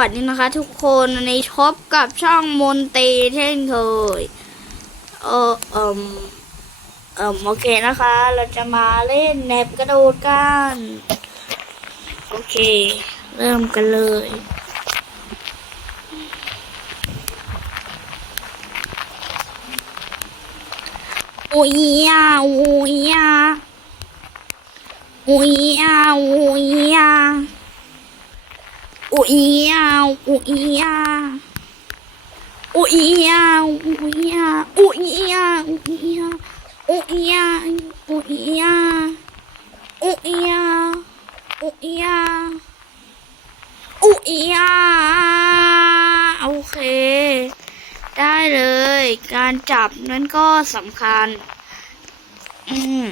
สวัสดีนะคะ ทุกคนในนี้พบกับช่องมนตีเช่นเคย เออเอมเอมโอเคนะคะ เราจะมาเล่นแนบกระโดดกัน โอเค เริ่มกันเลย โอ้ยยาโอ้ยยาโอ้ยยาโอ้ยยา อูอียาอูอียาอูอียาอูอียาอูอียาอูอียาอูอียาอูอียาอูอียาอูอียาอูอียาโอเค ได้เลย การจับนั้นก็สำคัญ อืม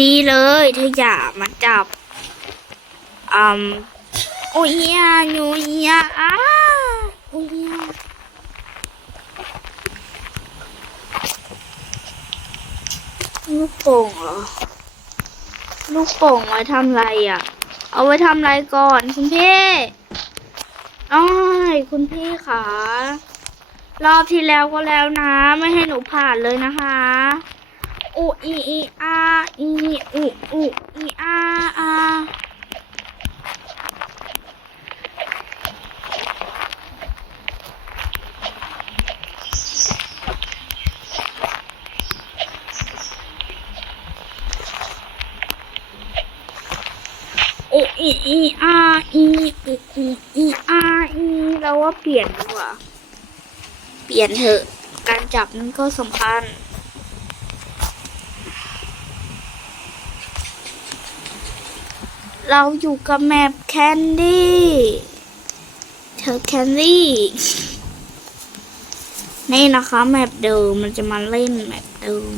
ดีเลยถ้าอยากมาจับอืมโอ้ยยาโอ้ยยาอ้าโอ้ยลูกโป่งเหรอ ลูกโป่งไว้ทำอะไรอะ เอาไว้ทำอะไรก่อนคุณพี่อ้อยคุณพี่ขารอบที่แล้วก็แล้วนะ ไม่ให้หนูผ่านเลยนะคะ อูอีอีอาอีอูอูอีอาอาอูอีอีอาอีอูอูอีอาอีเราว่าเปลี่ยนดีกว่า เปลี่ยนเถอะ การจับนั้นก็สำคัญ เราอยู่กับแมปแคนดี้เธอแคนดี้นี่นะคะแมปเดิมมันจะมาเล่นแมปเดิม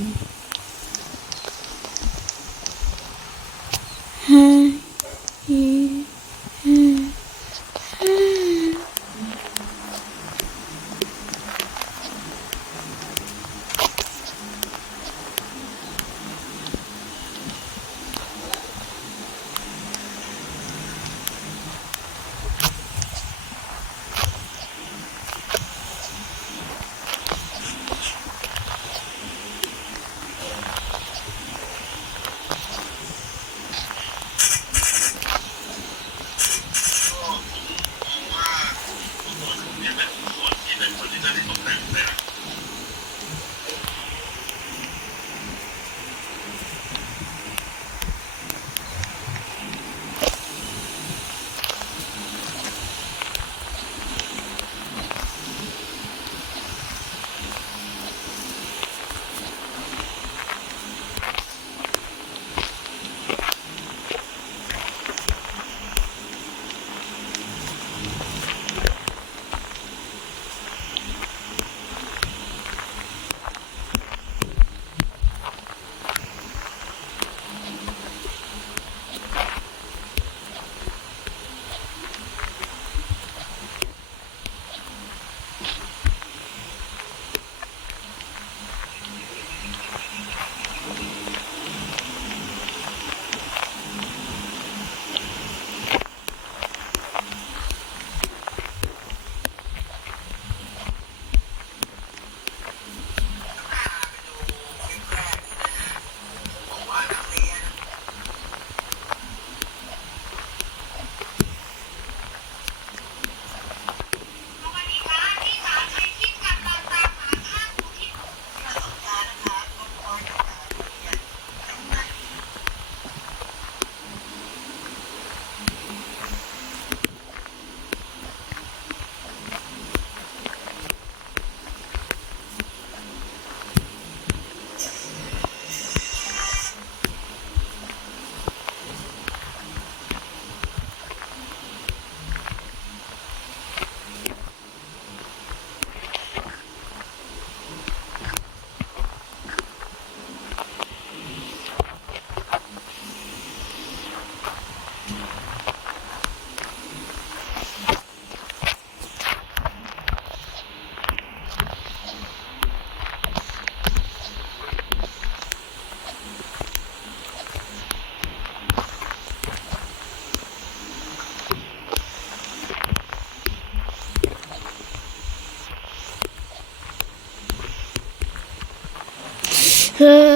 เธอ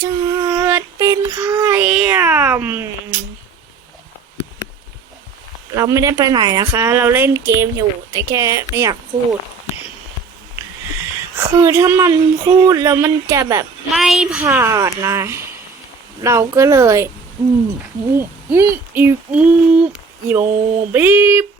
เจิดเป็นใครอะเราไม่ได้ไปไหนนะคะ เราเล่นเกมอยู่ แต่แค่ไม่อยากพูด คือถ้ามันพูดแล้วมันจะแบบไม่ผ่านนะ เราก็เลย อืมอืมอืมอืมอืมโยบีบยอมรับมาสินะฉันร่วมมือบ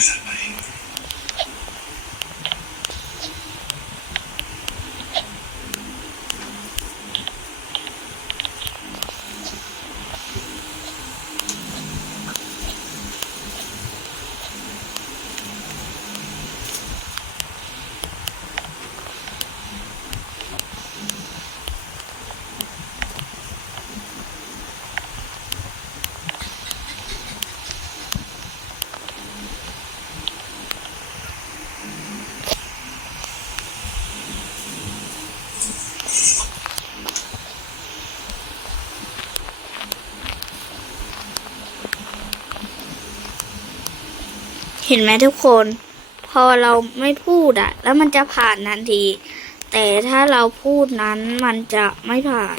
ริษัทม เห็นไหมทุกคน พอเราไม่พูดอะแล้วมันจะผ่านทันที แต่ถ้าเราพูดนั้นมันจะไม่ผ่าน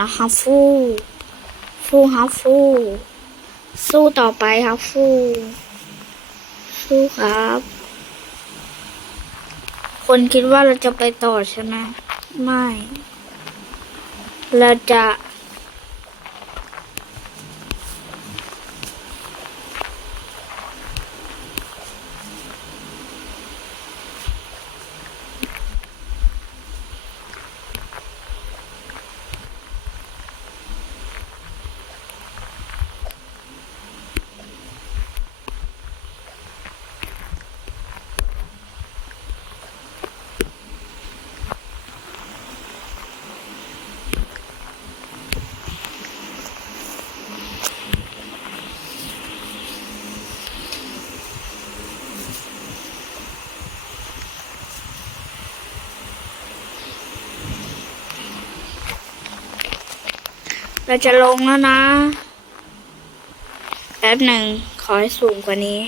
นะคะฟูฟูฮับฟูสู้ต่อไปครับฟูสู้ครับ คนคิดว่าเราจะไปต่อใช่ไหมไม่ เราจะ เราจะลงแล้วนะแป๊บหนึ่งขอให้สูงกว่านี้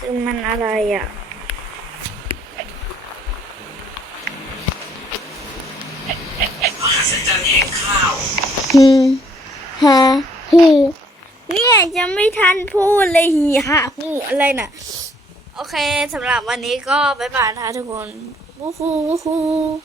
ซึ่งมันอะไรอะมหัศจรรย์แห่งข้าว ฮีฮาฮูเนี่ ยยังไม่ทันพูดเลยฮีฮะหูอะไรน่ะ โอเคสำหรับวันนี้ก็บ๊ายบายนะคะทุกคนวู้ฮู้วู้ฮู้